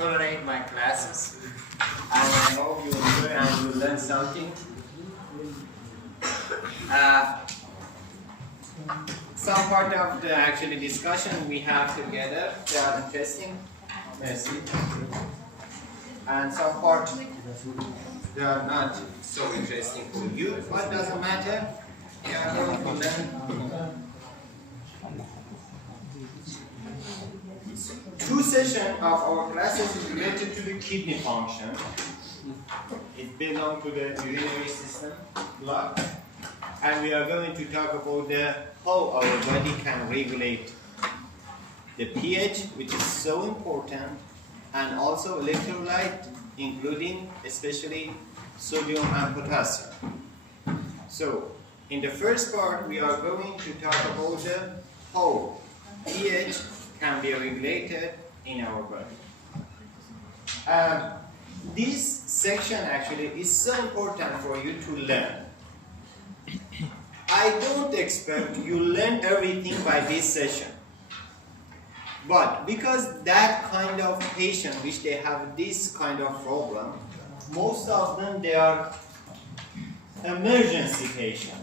tolerate my classes. And I hope you enjoy and you learn something. Some part of the actually discussion we have together, they are interesting. Merci. And some part they are not so interesting for you, but doesn't matter. You are going to learn. Two sessions of our classes is related to the kidney function. It belongs to the urinary system block. And we are going to talk about how our body can regulate the pH, which is so important, and also electrolyte, including especially sodium and potassium. So, in the first part, we are going to talk about how pH can be regulated in our body. This section actually is so important for you to learn. I don't expect you learn everything by this session. But because that kind of patient, which they have this kind of problem, most of them, they are emergency patient.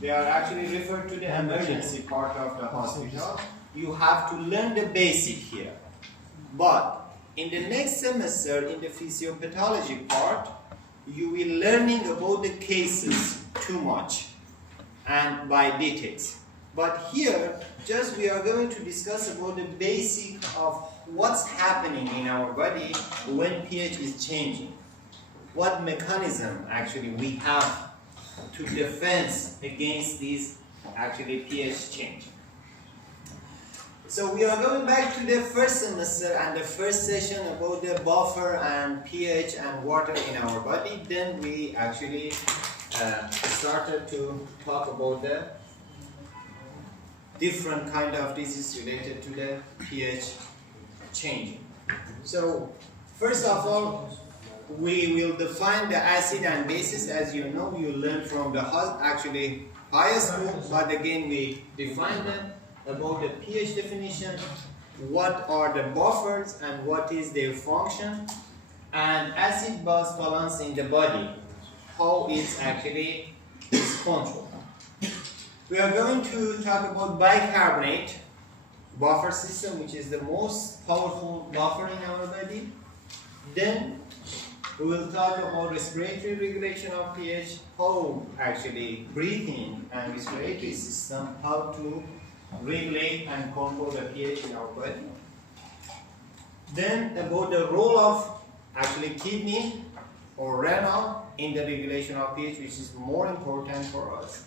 They are actually referred to the emergency part of the hospital. You have to learn the basic here. But in the next semester, in the physiopathology part, you will learning about the cases too much and by details. But here, just we are going to discuss about the basic of what's happening in our body when pH is changing. What mechanism actually we have to defend against this actually pH change. So we are going back to the first semester and the first session about the buffer and pH and water in our body. Then we actually started to talk about the different kind of disease related to the pH changing. So first of all, we will define the acid and bases. As you know, you learned from the actually high school, but again we define them about the pH definition, what are the buffers and what is their function, and acid-base balance in the body, how it's actually is controlled. We are going to talk about bicarbonate buffer system, which is the most powerful buffer in our body. Then we will talk about respiratory regulation of pH, how actually breathing and respiratory system, how to regulate and control the pH in our body. Then about the role of actually kidney or renal in the regulation of pH, which is more important for us.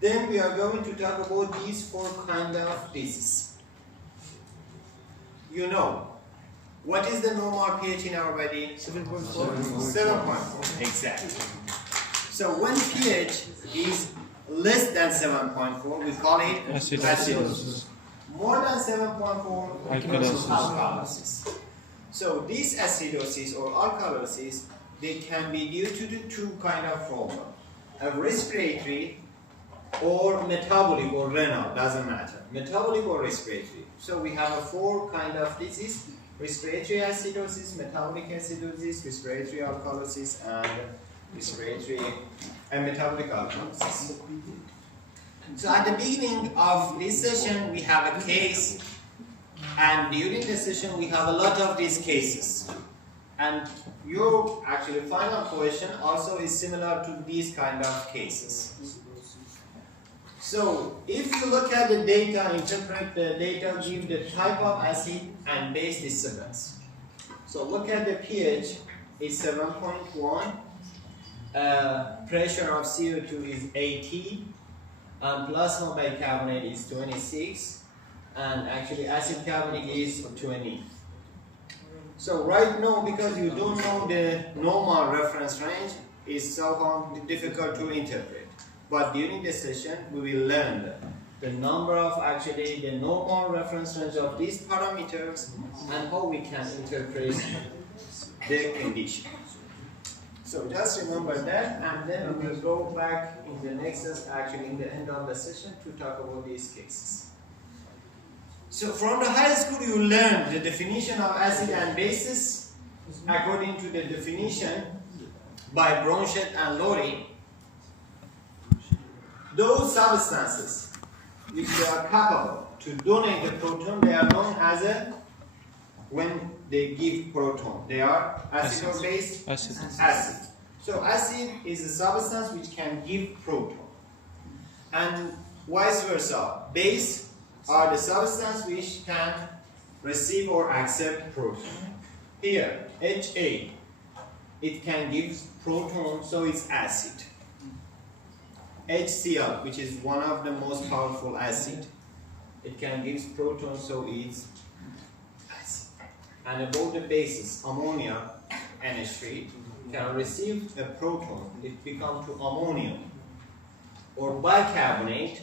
Then we are going to talk about these four kinds of diseases. You know, what is the normal pH in our body? 7.4. 7.4, exactly. So when pH is less than 7.4, we call it acidosis. More than 7.4, we call it alkalosis. So this acidosis or alkalosis, they can be due to the two kind of problem: a respiratory or metabolic or renal, doesn't matter. Metabolic or respiratory. So we have a four kind of disease: respiratory acidosis, metabolic acidosis, respiratory alkalosis, and respiratory and metabolic alkalosis. So at the beginning of this session, we have a case, and during the session, we have a lot of these cases. And your actually final question also is similar to these kind of cases. So if you look at the data, interpret the data, give the type of acid and base disturbance. So look at the pH is 7.1. Pressure of CO2 is 80, and plasma bicarbonate is 26, and actually acid carbonic is 20. So right now, because you don't know the normal reference range, it's so difficult to interpret. But during the session, we will learn the number of actually the normal reference range of these parameters and how we can interpret the condition. So just remember that, and then we will go back in the next, actually in the end of the session, to talk about these cases. So from the high school you learned the definition of acid and bases according to the definition by Bronsted and Lowry. Those substances which they are capable to donate the proton, they are known as a, when they give proton, they are acid or base? Acid. Acid. So acid is a substance which can give proton. And vice versa, base are the substance which can receive or accept proton. Here, HA, it can give proton, so it's acid. HCl, which is one of the most powerful acid, it can give proton, so it's acid. And about the bases, ammonia, NH3, can receive a proton, it becomes to ammonium. Or bicarbonate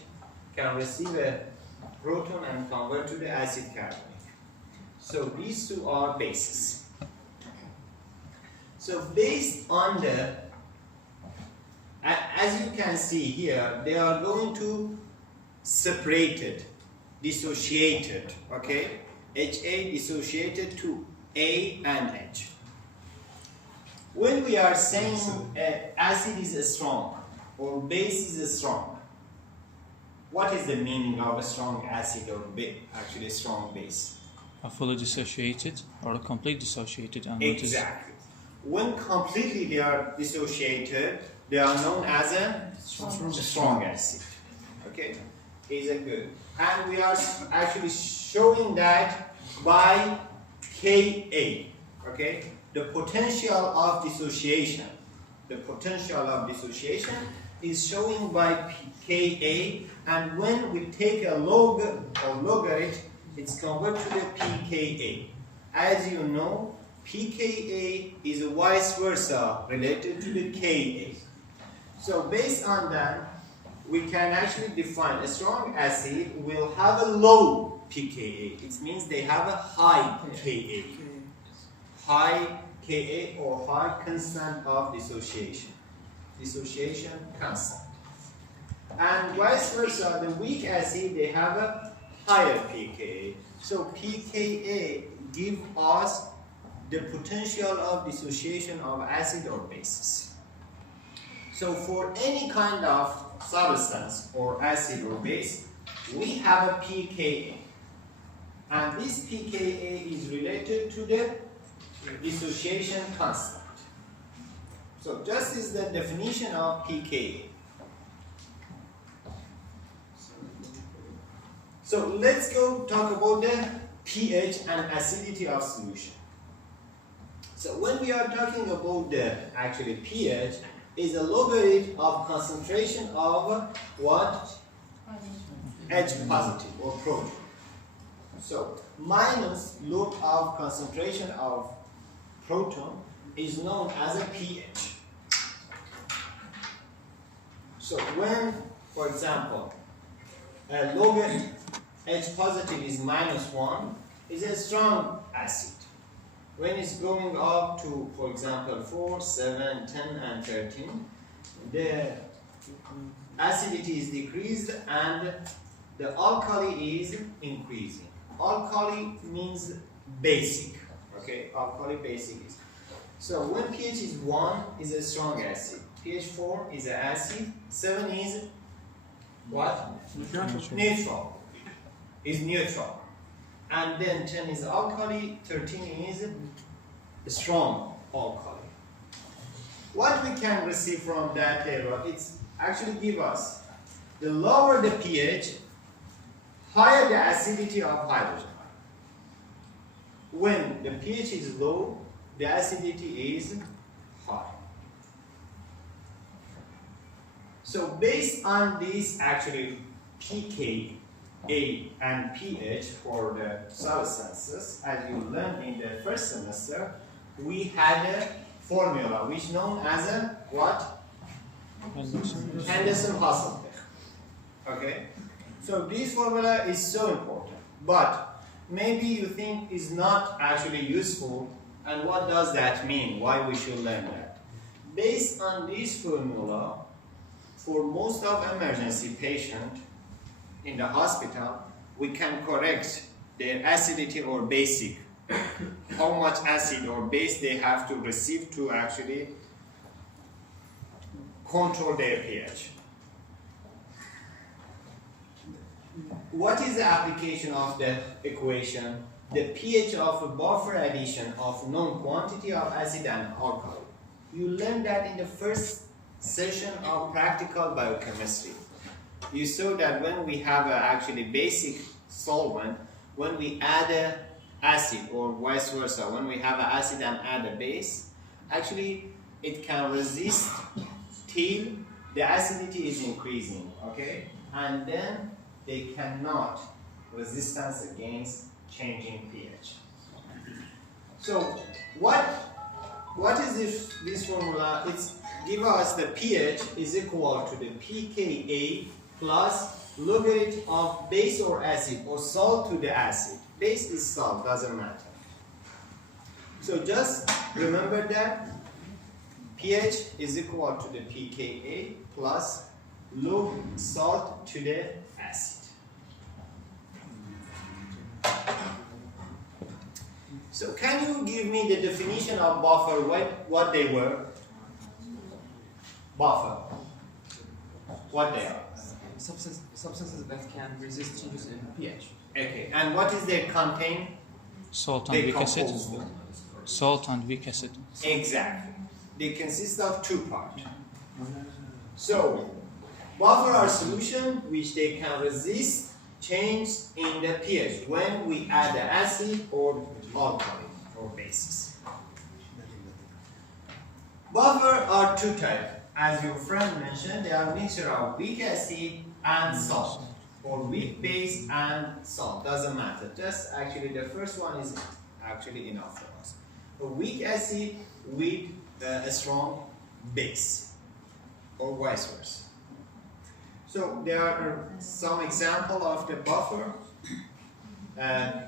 can receive a proton and convert to the acid carbonate. So these two are bases. So based on the, as you can see here, they are going to separated, dissociated, okay? HA dissociated to A and H. When we are saying acid is strong or base is strong, what is the meaning of a strong acid or actually a strong base? A fully dissociated or a complete dissociated. And exactly. When completely they are dissociated, they are known as a strong acid. Okay, is a good. And we are actually showing that by Ka. Okay, the potential of dissociation. The potential of dissociation is showing by Ka, and when we take a log or logarit, it's converted to the pKa. As you know, pKa is vice versa related to the Ka. So based on that, we can actually define a strong acid will have a low pKa. It means they have a high Ka. High Ka or high constant of dissociation. Dissociation constant. And vice versa, the weak acid, they have a higher pKa. So pKa give us the potential of dissociation of acid or bases. So for any kind of substance or acid or base, we have a pKa. And this pKa is related to the dissociation constant. So just is the definition of pKa. So let's go talk about the pH and acidity of solution. So when we are talking about the actually pH, is a logarithm of concentration of what? H positive or proton. So minus log of concentration of proton is known as a pH. So when, for example, a log H positive is -1, is a strong acid. When it's going up to, for example, 4, 7, 10, and 13, the acidity is decreased and the alkali is increasing. Alkali means basic, okay? Alkali basic is. So when pH is 1 is a strong acid, pH 4 is an acid, 7 is what? Neutral. Is neutral. And then 10 is alkali, 13 is strong alkali. What we can receive from that table, it's actually give us the lower the pH, higher the acidity of hydrogen. When the pH is low, the acidity is high. So based on this actually pKa and pH for the substances, as you learned in the first semester, we had a formula which is known as a what? Henderson-Hasselbalch. Okay? So this formula is so important, but maybe you think is not actually useful, and what does that mean? Why we should learn that? Based on this formula, for most of emergency patient in the hospital, we can correct their acidity or basic, how much acid or base they have to receive to actually control their pH. What is the application of the equation? The pH of a buffer addition of known quantity of acid and alkali. You learned that in the first session of practical biochemistry. You saw that when we have a actually basic solvent, when we add a acid or vice versa, when we have an acid and add a base, actually it can resist till the acidity is increasing, okay? And then they cannot resistance against changing pH. So what is this formula? It's give us the pH is equal to the pKa plus logarithm of base or acid or salt to the acid. Base is salt, doesn't matter. So just remember that pH is equal to the pKa plus log salt to the acid. So can you give me the definition of buffer, what they were? Buffer. What they are? Substances that can resist changes in pH. Okay, and what is their content? Salt and They weak acid. compose. Salt and weak acid. Exactly. They consist of two parts. So, buffer are solution which they can resist change in the pH when we add the acid or alkali or bases. Buffer are two types. As your friend mentioned, they are a mixture of weak acid and salt, or weak base and salt. Doesn't matter. Just actually the first one is actually enough for us. A weak acid with a strong base, or vice versa. So there are some example of the buffer: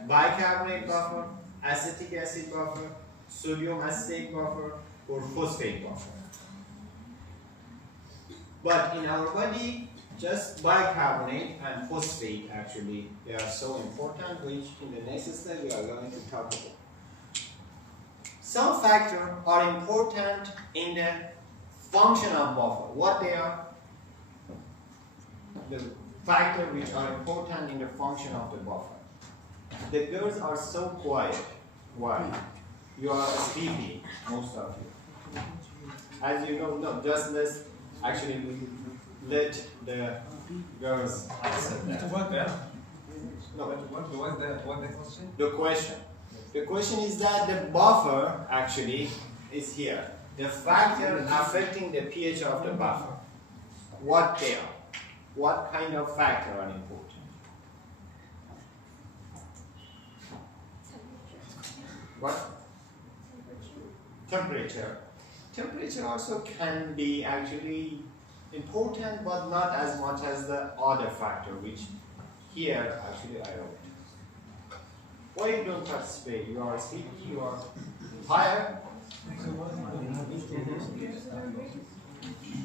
bicarbonate buffer, acetic acid buffer, sodium acetate buffer, or phosphate buffer. But in our body, just bicarbonate and phosphate actually, they are so important, which in the next slide we are going to talk about. Some factors are important in the function of buffer. What they are? The factors which are important in the function of the buffer. The girls are so quiet. Why? You are sleepy, most of you. As you know, no, just let's actually let the girls answer that. What the? No, What the question? the question. The question is that the buffer actually is here. The factor affecting the pH of the buffer. What they are? What kind of factor are important? What? Temperature. Temperature also can be actually important, but not as much as the other factor, which here actually I wrote. Why you don't participate? You are sleepy, you are tired.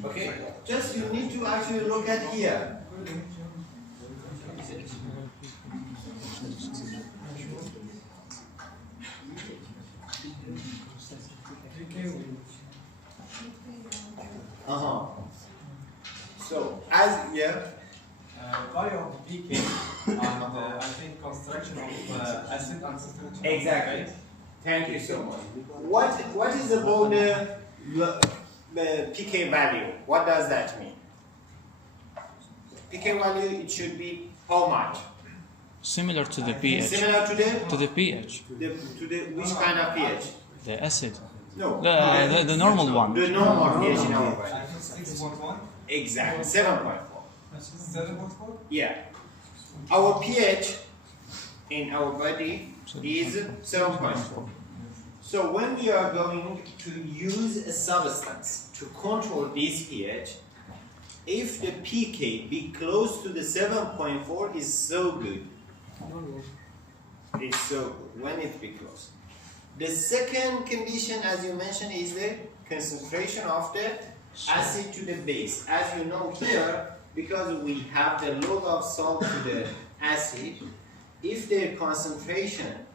Okay, just you need to actually look at here. So as Value of pK and I think construction of acid and substitution. exactly. Thank you so much. What is about the pK value? What does that mean? pK value, it should be how much? Similar to the pH. Similar to the pH. which kind of pH? The acid. No. The normal one. The normal pH in our body. 6.1. Exactly. 7.4. 7.4. Yeah. Our pH in our body is 7.4. So when we are going to use a substance to control this pH, if the pK be close to the 7.4 is so good. It's so good when it be close. The second condition, as you mentioned, is the concentration of the acid to the base. As you know here, because we have the log of salt to the acid, if their concentration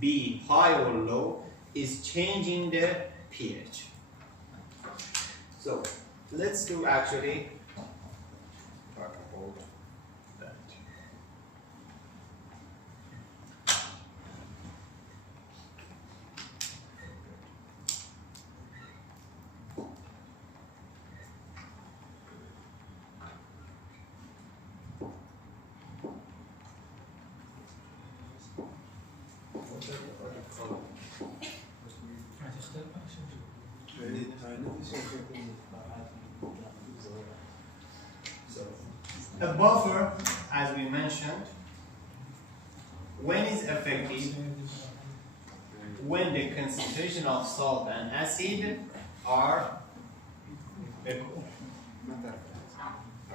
be high or low, is changing the pH. So let's do actually talk about that. A buffer, as we mentioned, when is effective? When the concentration of salt and acid are equal.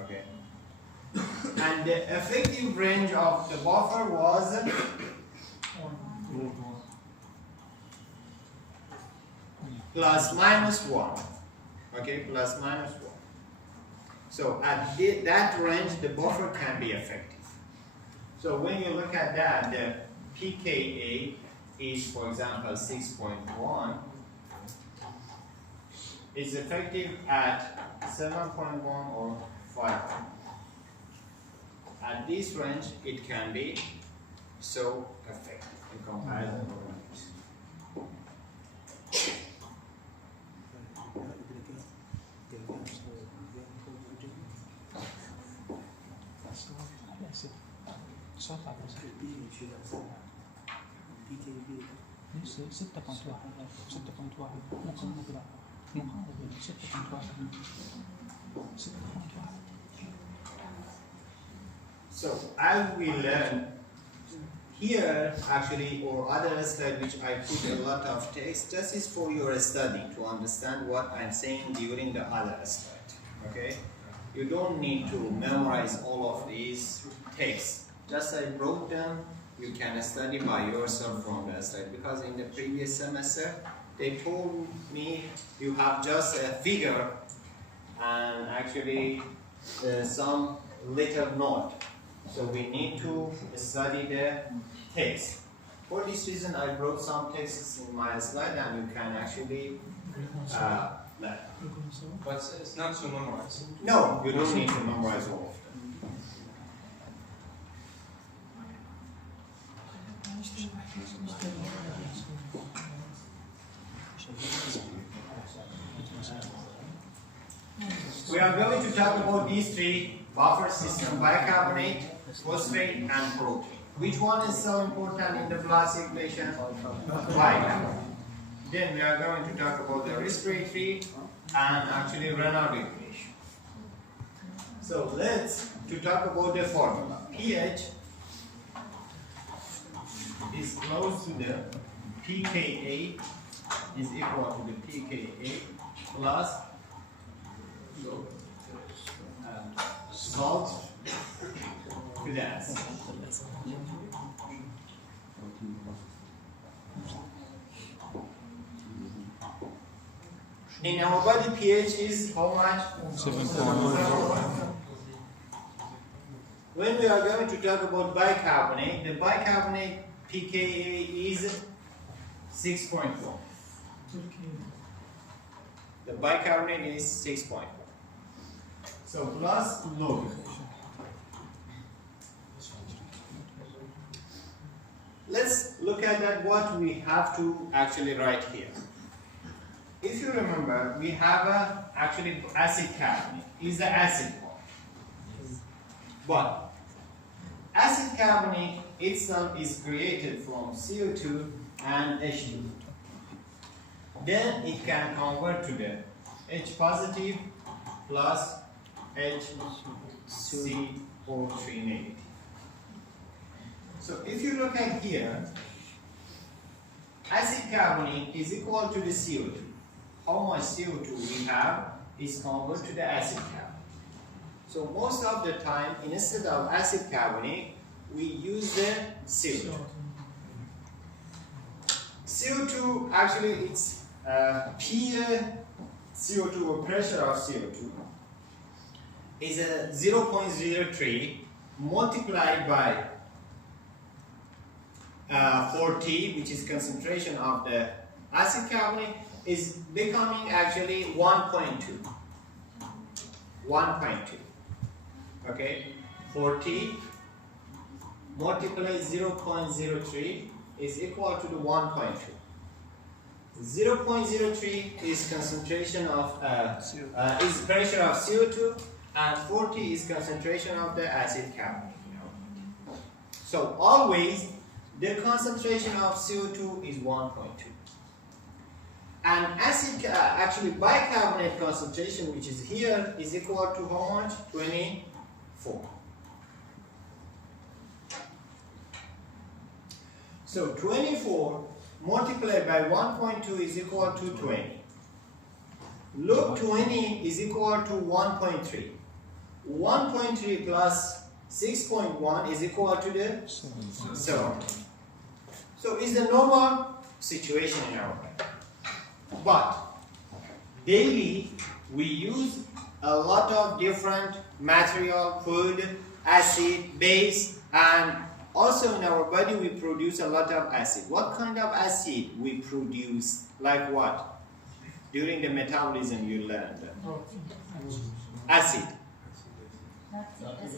Okay. And the effective range of the buffer was plus minus 1. Okay, plus minus 1. So at that range, the buffer can be effective. So when you look at that, the pKa is, for example, 6.1. Is effective at 7.1 or 5. At this range, it can be so effective in comparison to others. So as we learn here, actually, or other slide which I put a lot of text, just is for your study to understand what I'm saying during the other slide. Okay, you don't need to memorize all of these texts. Just I wrote them. You can study by yourself from the slide, because in the previous semester they told me you have just a figure and actually some little note. So we need to study the text. For this reason, I wrote some texts in my slide, and you can actually learn. But it's not to memorize. No, you don't need to memorize all of them. We are going to talk about these three buffer systems: bicarbonate, phosphate, and protein. Which one is so important in the blood circulation? Bicarbonate. Then we are going to talk about the respiratory and actually renal regulation. So let's talk about the formula. pH is close to the pKa is equal to the pKa plus salt to the acid. In our body, pH is how much? 7.1. When we are going to talk about bicarbonate, the bicarbonate pKa is 6.1. The bicarbonate is 6.1. So plus log. Let's look at that what we have to actually write here. If you remember, we have actually acid carbonate is the acid form. But acid carbonate itself is created from CO2 and H2. Then it can convert to the H positive plus HCO3 negative. So if you look at here, acid carbonate is equal to the CO2. How much CO2 we have is converted to the acid carbonate. So most of the time, instead of acid carbonate, we use the CO2. CO2 actually it's pure CO2 or pressure of CO2 is a 0.03 multiplied by 4T, which is concentration of the acid carbonate, is becoming actually 1.2. 1.2. Okay, 4T multiply 0.03 is equal to the 1.2. 0.03 is concentration of is pressure of CO2, and 40 is concentration of the acid carbonate. So always the concentration of CO2 is 1.2, and acid actually bicarbonate concentration, which is here, is equal to how much? 24. So 24 multiplied by 1.2 is equal to 20. Look, 20 is equal to 1.3. 1.3 plus 6.1 is equal to the 7. So it's a normal situation in our life. But daily we use a lot of different material, food, acid, base, and also in our body we produce a lot of acid. What kind of acid we produce? Like what? During the metabolism you learned. Acid.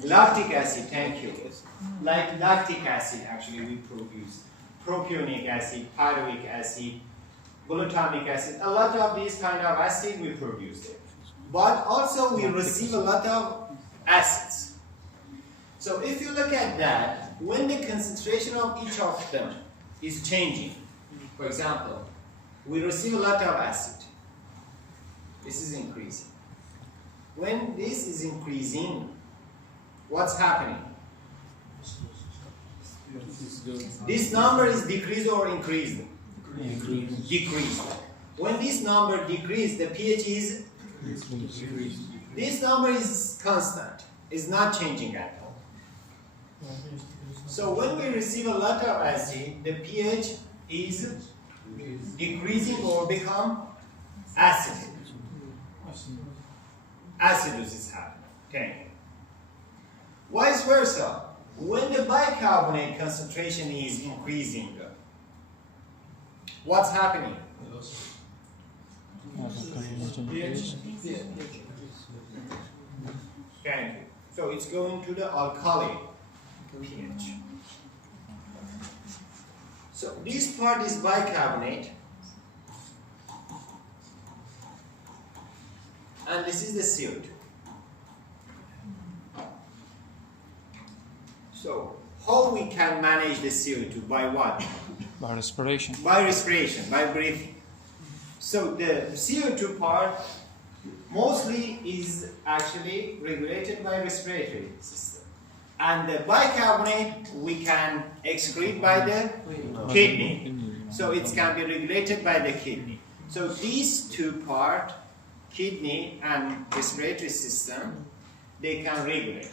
Lactic acid, thank you. Like lactic acid actually we produce. Propionic acid, pyruvic acid, glutamic acid. A lot of these kind of acid we produce it. But also we receive a lot of acids. So if you look at that, when the concentration of each of them is changing, for example, we receive a lot of acid. This is increasing. When this is increasing, what's happening? This number is decreased or increased? Decreased. When this number decreases, the pH is? This number is constant, is not changing at all. So when we receive a lot of acid, the pH is decreasing or become acidic. Acidosis is happening. Okay. Vice versa, when the bicarbonate concentration is increasing, what's happening? Okay. So it's going to the alkali pH. So this part is bicarbonate, and this is the CO2. So how we can manage the CO2? By what? By respiration. By respiration, by breathing. So the CO2 part mostly is actually regulated by respiratory system. And the bicarbonate we can excrete by the kidney. So it can be regulated by the kidney. So these two parts, kidney and respiratory system, they can regulate.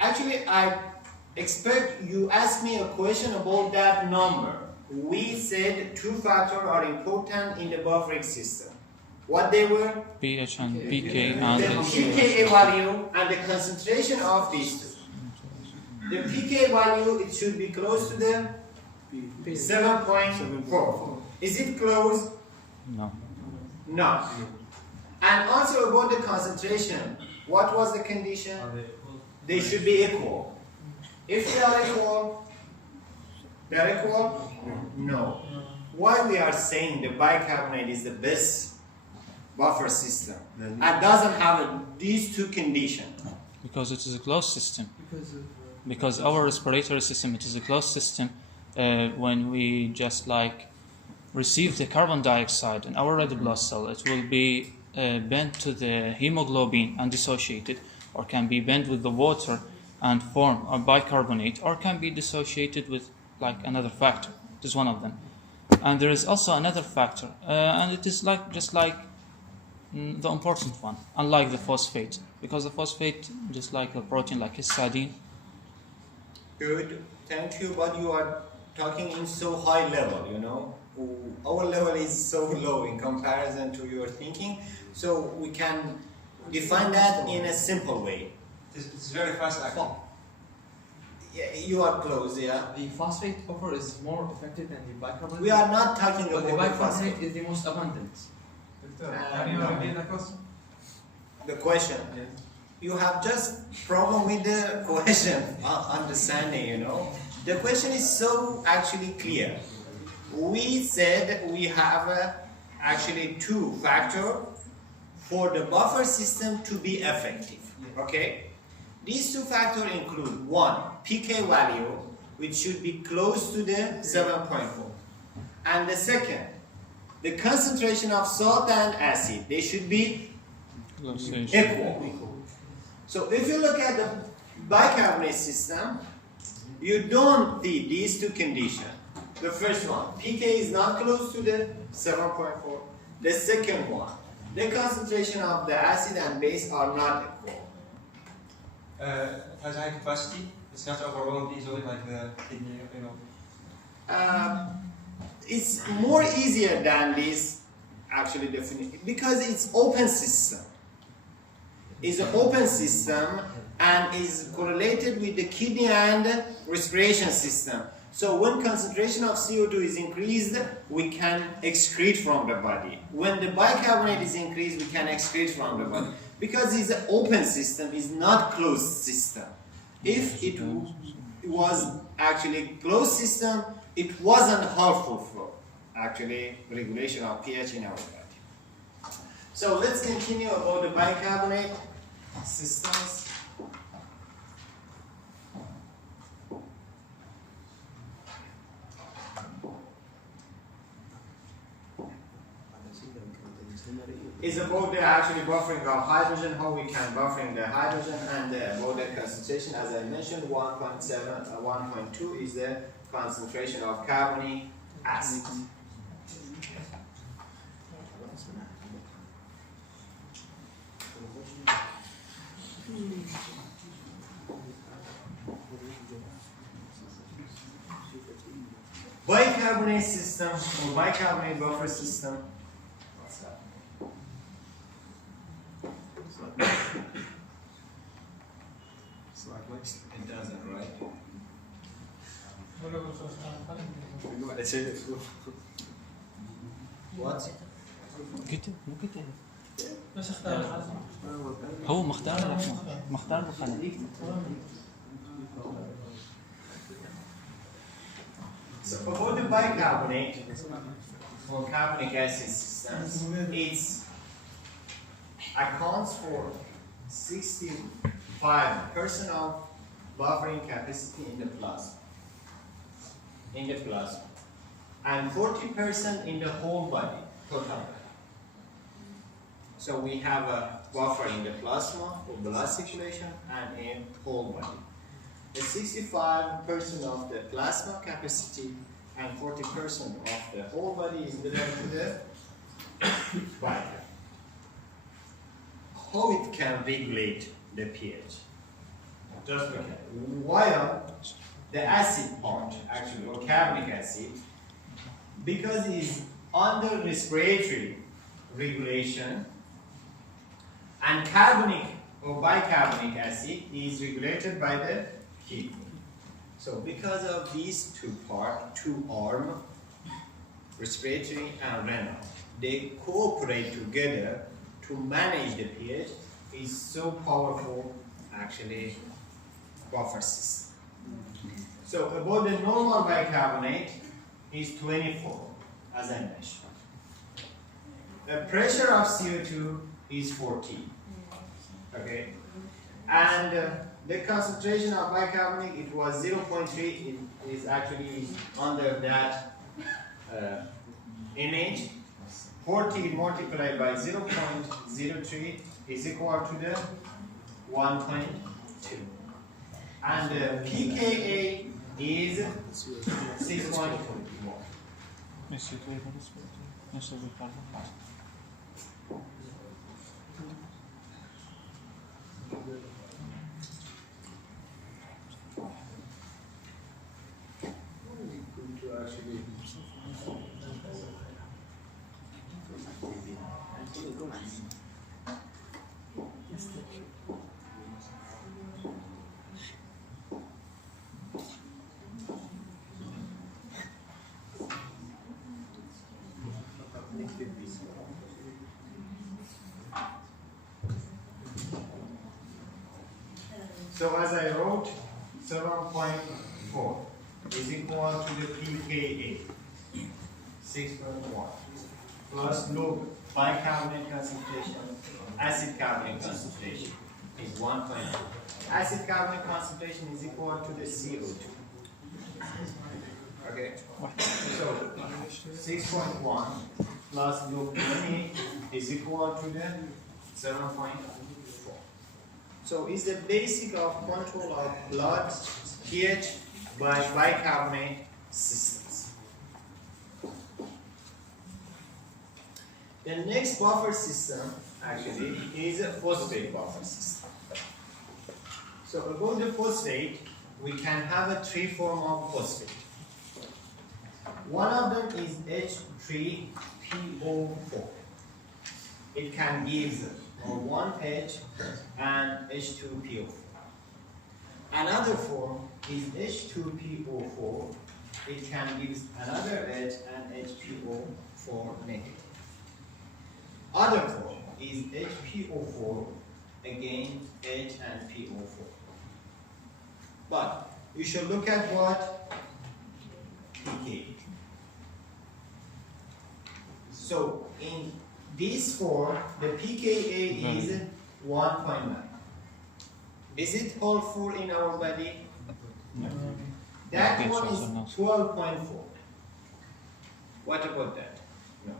Actually, I expect you ask me a question about that number. We said two factors are important in the buffering system. What they were? pH and pK and the pK value and the concentration of these two. The pK value, it should be close to the 7.4. Is it close? no. No. And also about the concentration, what was the condition? They should be equal. If they are equal, they are equal? No. Why we are saying the bicarbonate is the best buffer system and doesn't have these two conditions? Because it is a closed system. Because our respiratory system, it is a closed system. When we just like receive the carbon dioxide in our red blood cell, it will be bent to the hemoglobin and dissociated, or can be bent with the water and form a bicarbonate, or can be dissociated with like another factor. It is one of them. And there is also another factor, and it is like just like the important one, unlike the phosphate, because the phosphate, just like a protein, like histidine. Good, thank you, but you are talking in so high level, you know. Our level is so low in comparison to your thinking, so we can define that in a simple way. It's very fast actually. Yeah, you are close, yeah. The phosphate buffer is more effective than the bicarbonate. We are not talking but about the the bicarbonate phosphate. is the most abundant. Can you repeat the question? The question. Yes. You have just problem with the question, understanding, you know. The question is so actually clear. We said we have actually two factors for the buffer system to be effective, okay? These two factors include one, pK value, which should be close to the 7.4. And the second, the concentration of salt and acid, they should be equal. So if you look at the bicarbonate system, you don't see these two conditions. The first one, pK is not close to the 7.4. The second one, the concentration of the acid and base are not equal. Has high capacity? It's not overwhelmed easily like the kidney, you know. It's more easier than this actually definition because it's open system. It's an open system and is correlated with the kidney and respiration system. So when concentration of CO2 is increased, we can excrete from the body. When the bicarbonate is increased, we can excrete from the body. Because it's an open system, it's not closed system. If it was actually closed system, it wasn't helpful for actually regulation of pH in our body. So let's continue about the bicarbonate systems. Is about the actually buffering of hydrogen, how we can buffering the hydrogen, and about the concentration. As I mentioned, 1.7, 1.2 is the concentration of carbonic acid. Bicarbonate system or bicarbonate buffer system. It doesn't, right? What? كتب مو كتب هو مختار القلم. So about the bicarbonate or carbonic acid systems, it accounts for 65% of buffering capacity in the plasma. And 40% in the whole body, total. So we have a buffer in the plasma for blood circulation and in whole body. The 65% of the plasma capacity and 40% of the whole body is belong to the bicarbonate. How it can regulate the pH? Just look at it. While the acid part, actually, or carbonic acid, because it is under respiratory regulation, and carbonic or bicarbonic acid is regulated by the kidney. So because of these two arms, respiratory and renal, they cooperate together to manage the pH. Is so powerful, actually, buffer system. So about the normal bicarbonate is 24, as I mentioned. The pressure of CO2 is 14. Okay, and the concentration of bicarbonate, it was 0.3. It is actually under that image. 40 multiplied by 0.03 is equal to the 1.2. And the pKa is 6.2. So as I wrote, 7.4 is equal to the pKa, 6.1, plus low bicarbonate concentration, acid carbonate concentration is 1.2. Acid carbonate concentration is equal to the CO2. Okay, so 6.1 plus low pKa is equal to the 7.4. So it's the basic of control of blood pH by bicarbonate systems. The next buffer system actually is a phosphate buffer system. So about the phosphate, we can have a three form of phosphate. One of them is H3PO4. It can give one H and H2PO4. Another form is H2PO4. It can give another H and HPO4 negative. Other form is HPO4, again H and PO4. But you should look at what? pKa. So in this form, the pKa is 1.9. Is it helpful in our body? No. That one is 12.4. What about that? No.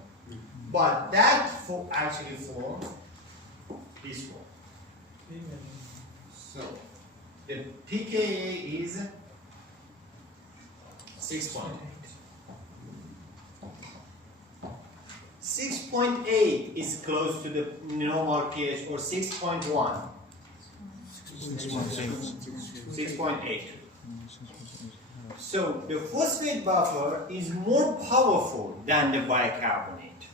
But that actually form this form. So the pKa is 6.8. 6.8 is close to the normal pH, or 6.1. 6.8. So the phosphate buffer is more powerful than the bicarbonate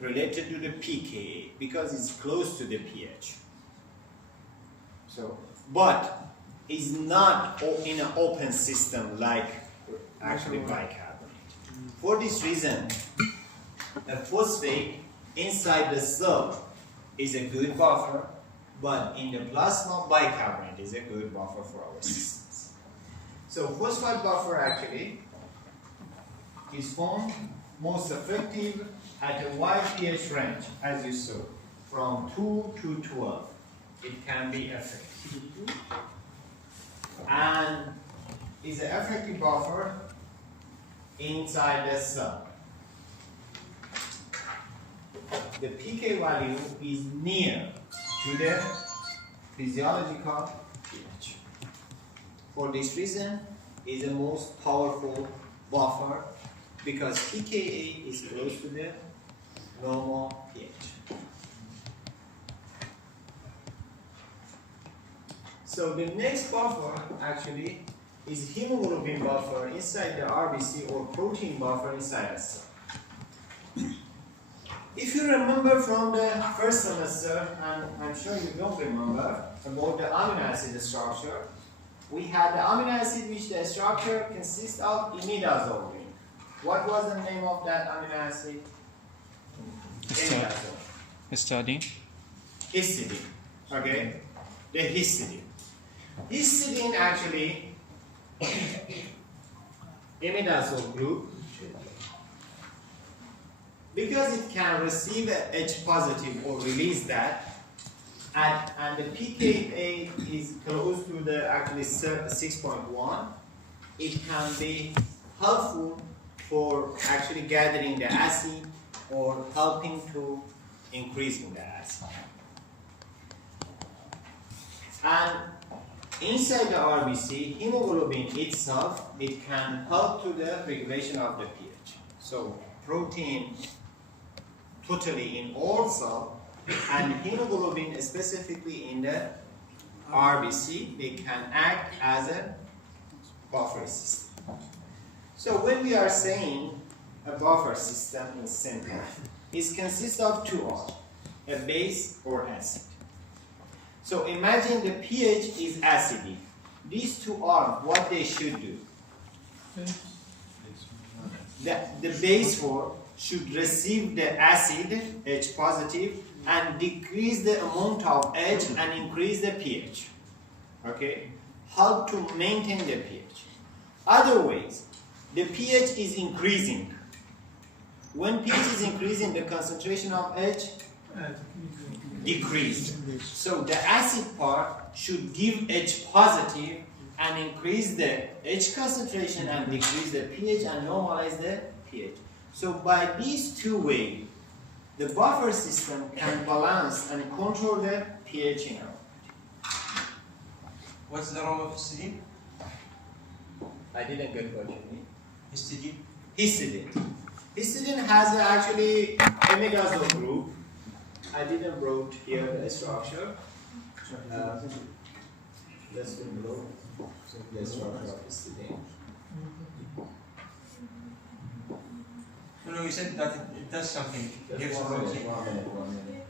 related to the pKa because it's close to the pH. So, but it's not in an open system like actually bicarbonate. For this reason, a phosphate inside the cell is a good buffer, but in the plasma, bicarbonate is a good buffer for our systems. So phosphate buffer actually is formed most effective at a wide pH range, as you saw, from 2 to 12. It can be effective. And is an effective buffer inside the cell. The pK value is near to the physiological pH. For this reason, is the most powerful buffer because pKa is close to the normal pH. So the next buffer actually is hemoglobin buffer inside the RBC or protein buffer inside a cell. If you remember from the first semester, and I'm sure you don't remember, about the amino acid structure, we had the amino acid which the structure consists of imidazole ring. What was the name of that amino acid? Imidazole. Histidine. Histidine. Okay? The histidine. Histidine actually, imidazole group, because it can receive a H positive or release that, and the pKa is close to the actually 6.1, it can be helpful for actually gathering the acid or helping to increasing the acid. And inside the RBC, hemoglobin itself, it can help to the regulation of the pH. So protein totally in all cells, and hemoglobin specifically in the RBC, they can act as a buffer system. So when we are saying a buffer system in simple, it consists of two R's, a base or acid. So imagine the pH is acidic. These two R's, what they should do? The base form should receive the acid, H positive, and decrease the amount of H and increase the pH. Okay? Help to maintain the pH. Otherwise, the pH is increasing. When pH is increasing, the concentration of H decreased. So the acid part should give H positive and increase the H concentration and decrease the pH and normalize the pH. So by these two ways, the buffer system can balance and control the pH in our body. What's the role of histidine? I didn't get what you mean. Histidine? Histidine. Histidine has actually imidazole group. I didn't wrote here the structure. Let's below the structure of histidine. No, you said that it does something. It gives a protein. 1 minute.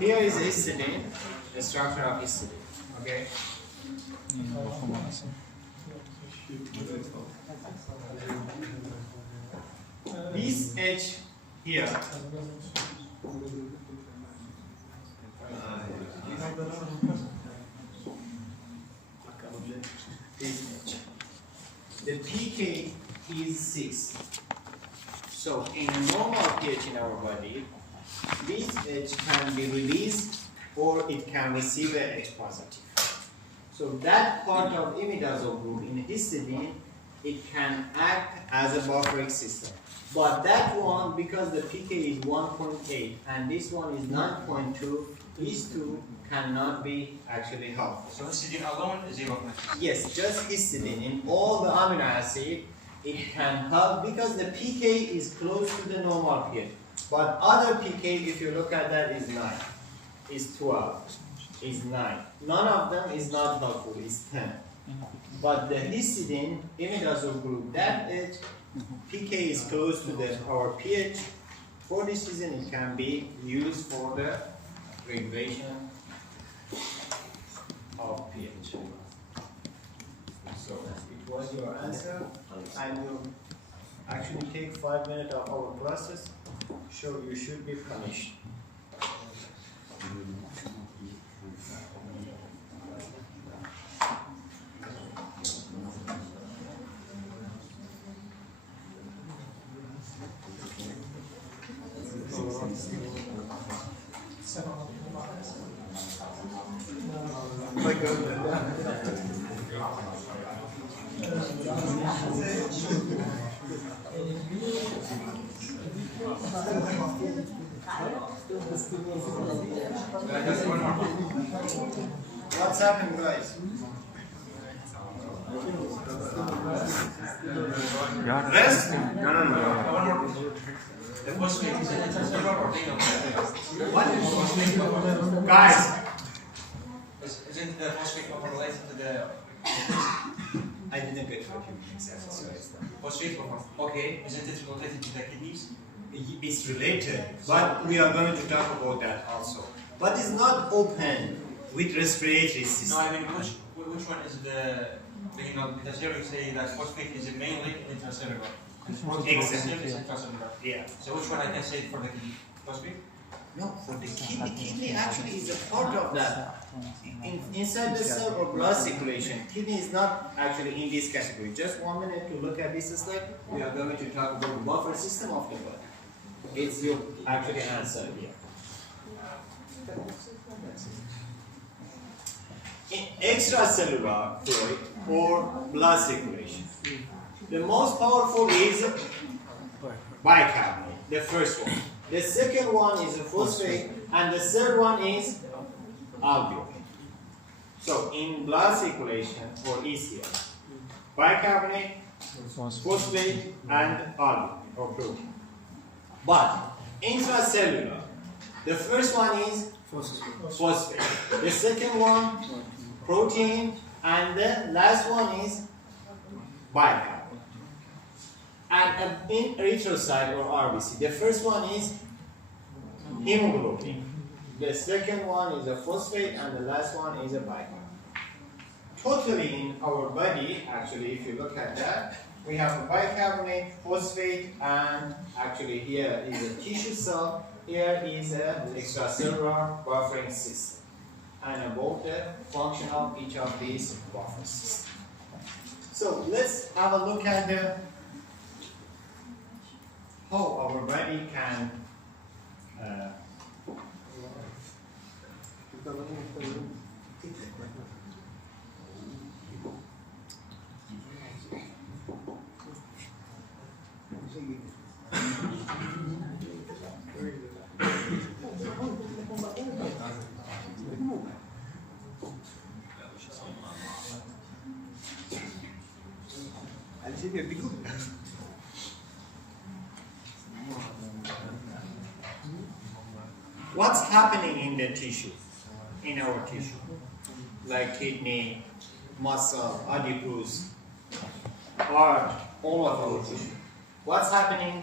Here is histidine, the structure of histidine. Okay? This H here this H. The pK is 6. So in a normal pH in our body, this H can be released or it can receive a H positive. So that part of imidazole group in histidine, it can act as a buffering system. But that one, because the pK is 1.8 and this one is 9.2, these two cannot be actually helpful. So histidine alone is zero. Yes, just histidine. In all the amino acid, it can help because the pK is close to the normal pH. But other pK, if you look at that, is 9, is 12, is 9. None of them is not helpful, is 10. But the histidine, imidazole group, that H, pK is close to our pH. For this reason, it can be used for the regulation of pH. So it was your answer. I will actually take 5 minutes of our classes. So you should be punished. What's happened, guys? Rest? No. The phosphate is an intracellular or renal? What? Guys, Isn't the phosphate buffer related to the I didn't get what you mean exactly. Sorry. phosphate buffer? Okay. Isn't it related to the kidneys? It's related, but we are going to talk about that also. But it's not open with respiratory No, system. I mean which one is the renal? Because here you say that phosphate is mainly intracellular. Exactly. Is intracellular. Yeah. So which one I can say for the kidney? Phosphate? No, for the kidney, kidney actually is a part of that. Inside the cell or blood circulation, kidney is not actually in this category. Just 1 minute to look at this slide. We are going to talk about the buffer system of the body. It's your actually answer here. In extracellular fluid or blood circulation, the most powerful is bicarbonate, the first one. The second one is a phosphate, and the third one is albumin. So in blood circulation or ECM, bicarbonate, phosphate, and albumin or protein. But intracellular, the first one is phosphate, the second one protein, and the last one is bicarbonate. And in erythrocyte or RBC, the first one is hemoglobin, the second one is a phosphate, and the last one is a bicarbonate. Totally in our body, actually, if you look at that, we have a bicarbonate, phosphate, and actually here is a tissue cell, here is an extracellular buffering system, and about the function of each of these buffer systems. So let's have a look at how our body can what's happening in the tissue, in our tissue, like kidney, muscle, adipose, heart, all of our tissue. What's happening?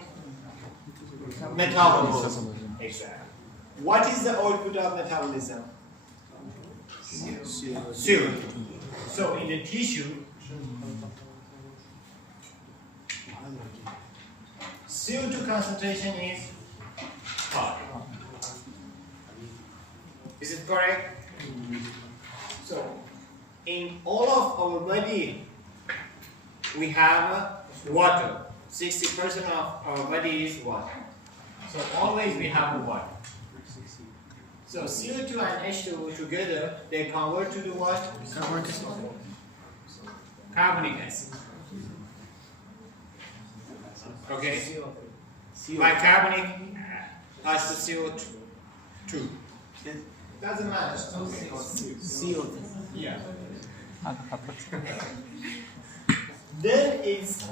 Metabolism. Exactly. What is the output of metabolism? CO2. So in the tissue, CO2 concentration is high. Is it correct? So in all of our body, we have water. 60% of our body is water. So always we have water. So CO2 and H2O together, they convert to the what? Carbonic acid. Okay? Bicarbonic acid CO2. Doesn't matter. CO2. Yeah. Then it's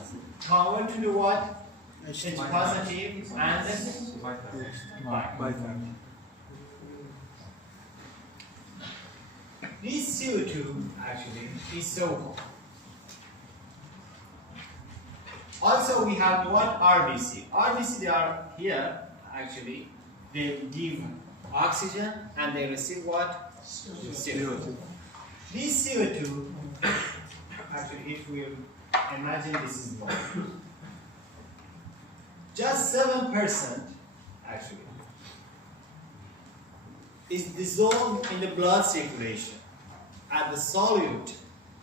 converted to the what? H positive and then this CO2 actually is so hot. Also we have what? RBC. RBC, they are here actually. They give oxygen and they receive what? CO2. This CO2, actually if we imagine this is water, just 7% actually is dissolved in the blood circulation at the solute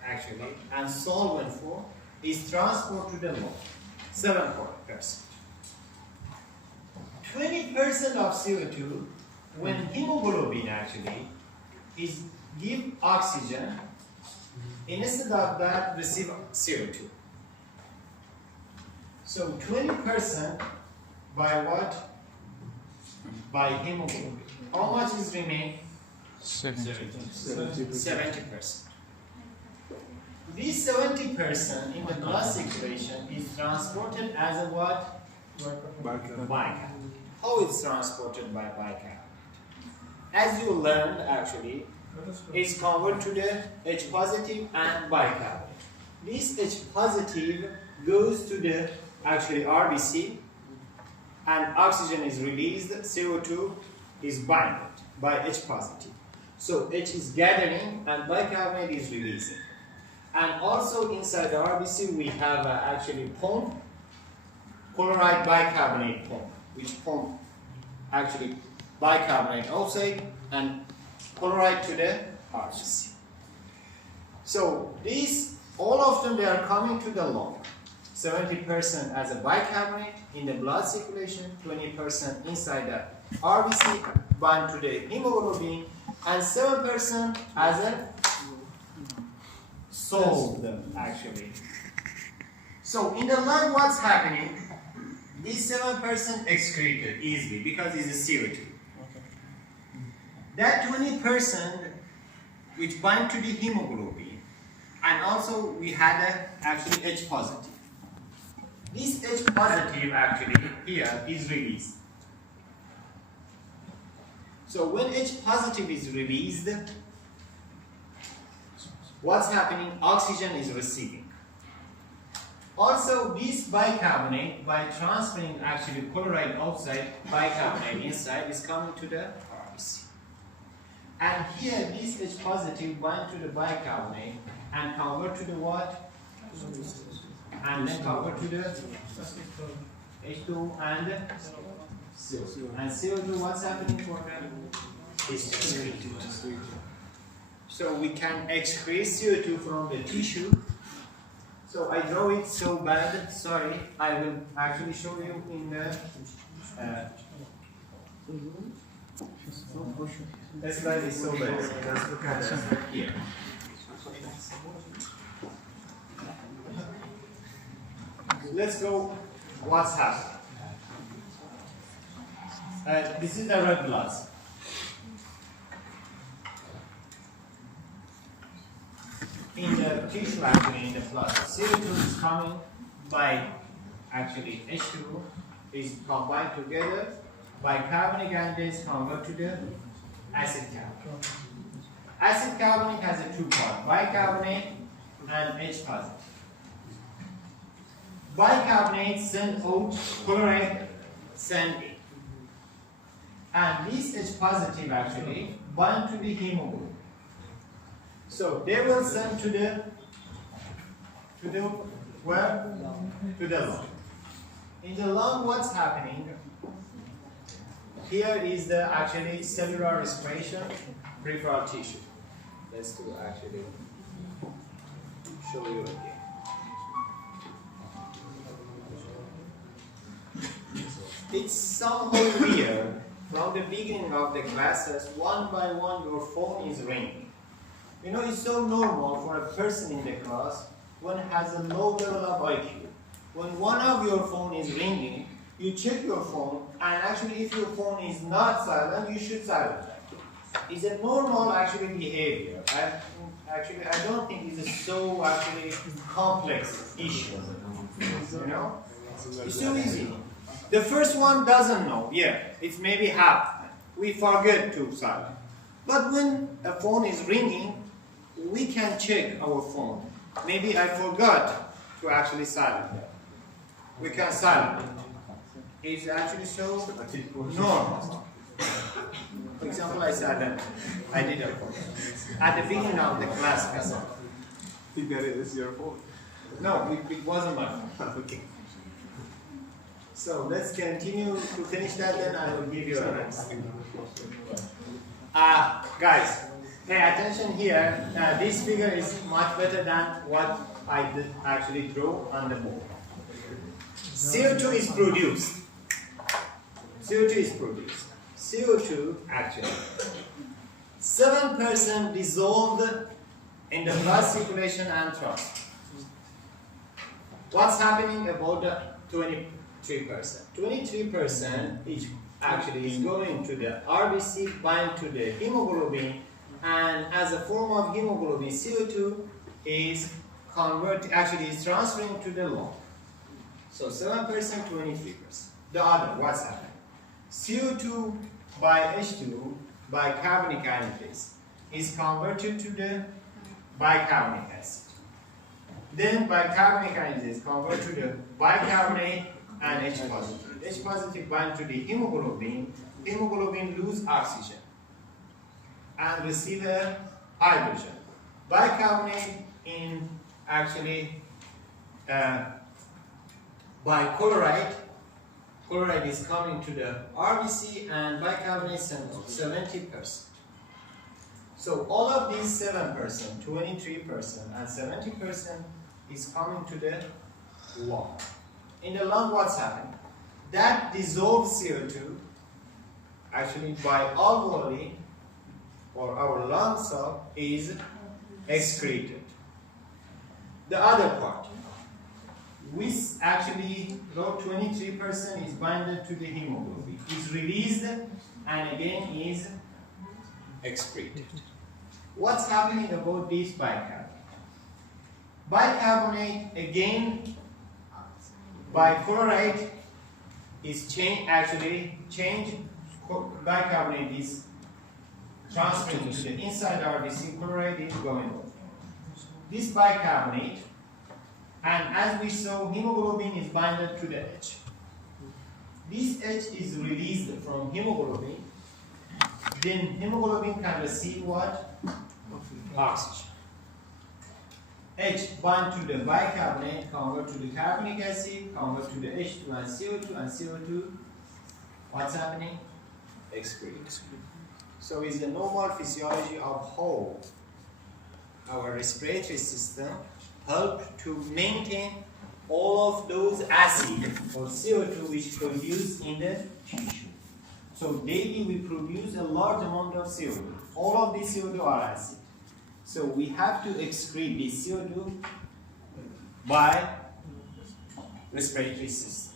actually, and solvent form is transported to the lung. 7%. 20% of CO2 when hemoglobin actually is give oxygen, instead of that receive CO2. So 20% by what? By hemoglobin. How much is remain? 70%. This 70% in the blood circulation is transported as a what? Bicarbonate. How it's transported by bicarbonate? As you learned actually, it's converted to the H positive and bicarbonate. This H positive goes to the actually RBC and oxygen is released, CO2 is binded by H positive. So H is gathering and bicarbonate is releasing. And also inside the RBC we have actually pump, chloride bicarbonate pump, which pump actually bicarbonate outside and chloride to the RBC. So these, all of them, they are coming to the lung. 70% as a bicarbonate in the blood circulation, 20% inside the RBC bind to the hemoglobin, and 7% as a solved actually. So in the lung, what's happening? is 7% excreted easily because it's a CO2. That 20% which bind to the hemoglobin, and also we had actually H positive. This H positive actually here is released. So when H positive is released, what's happening? Oxygen is receiving. Also, this bicarbonate, by transferring actually chloride outside, bicarbonate inside is coming to the RBC. And here, this H positive bind to the bicarbonate and convert to the what? And then convert to the H2 and CO2. And CO2, what's happening for them? Is excreted. So we can excrete CO2 from the tissue. So I draw it so bad, sorry, I will actually show you in the this slide is so bad, so let's look at it here. Let's go what's happened. This is the red blood. In the tissue, actually in the blood, CO2 is coming by actually H2 is combined together. Bicarbonic anhydride convert to the acid carbonic. Acid carbonic has a two part, bicarbonate and H positive. Bicarbonate send out, chloride send in. And this H positive actually bind to the hemoglobin. So they will send to the where? To the lung. In the lung, what's happening? Here is the actually cellular respiration, peripheral tissue. Let's do actually show you again. It's somehow weird. From the beginning of the classes, one by one your phone is ringing. You know, it's so normal for a person in the class when has a low level of IQ. When one of your phone is ringing, you check your phone, and actually if your phone is not silent, you should silence it. It's a normal actually behavior. I don't think it's a so actually complex issue. You know? It's so easy. The first one doesn't know. Yeah, it's maybe happened. We forget to silence. But when a phone is ringing, we can check our phone. Maybe I forgot to actually silence it. We can silence it. It's actually so normal. For example, I said I didn't forget. At the beginning of the class, I said, You got it, it's your fault. no, it wasn't my fault. Okay. So let's continue to finish that, then I will give you a answer. Guys, pay attention here. This figure is much better than what I did actually draw on the board. CO2 is produced. CO2 is produced. CO2 actually 7% dissolved in the blood circulation and transfer. What's happening about the 23%? 23% is actually is going to the RBC, bind to the hemoglobin, and as a form of hemoglobin, CO2 is is transferring to the lung. So 7%, 23%. The other, what's happening? CO2 by H2 bicarbonic anhydrase is converted to the bicarbonic acid. Then bicarbonic anhydrase is converted to the bicarbonate and H positive. H positive bind to the hemoglobin. Hemoglobin lose oxygen and receive a hydrogen. Bicarbonate in actually by chloride. Chloride is coming to the RBC and bicarbonate sends 70%. So all of these 7%, 23% and 70% is coming to the lung. In the lung, what's happening? That dissolved CO2 actually by alveoli or our lung cell is excreted. The other part, which actually about 23% is binded to the hemoglobin, is released and again is excreted. What's happening about this bicarbonate? Bicarbonate again bichloride is bicarbonate is transferring to the inside RBC, chloride is going over. This bicarbonate, and as we saw, hemoglobin is binded to the H. This H is released from hemoglobin, then hemoglobin can receive what? Oxygen. H bind to the bicarbonate, convert to the carbonic acid, convert to the H2 and CO2, what's happening? Excrete. So it's the normal physiology of how our respiratory system help to maintain all of those acid or CO2 which produce in the tissue. So daily we produce a large amount of CO2. All of these CO2 are acid. So we have to excrete this CO2 by respiratory system.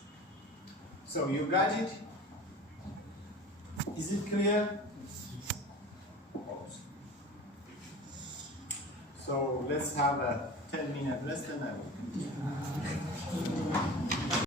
So you got it? Is it clear? So let's have a 10-minute rest and I will continue.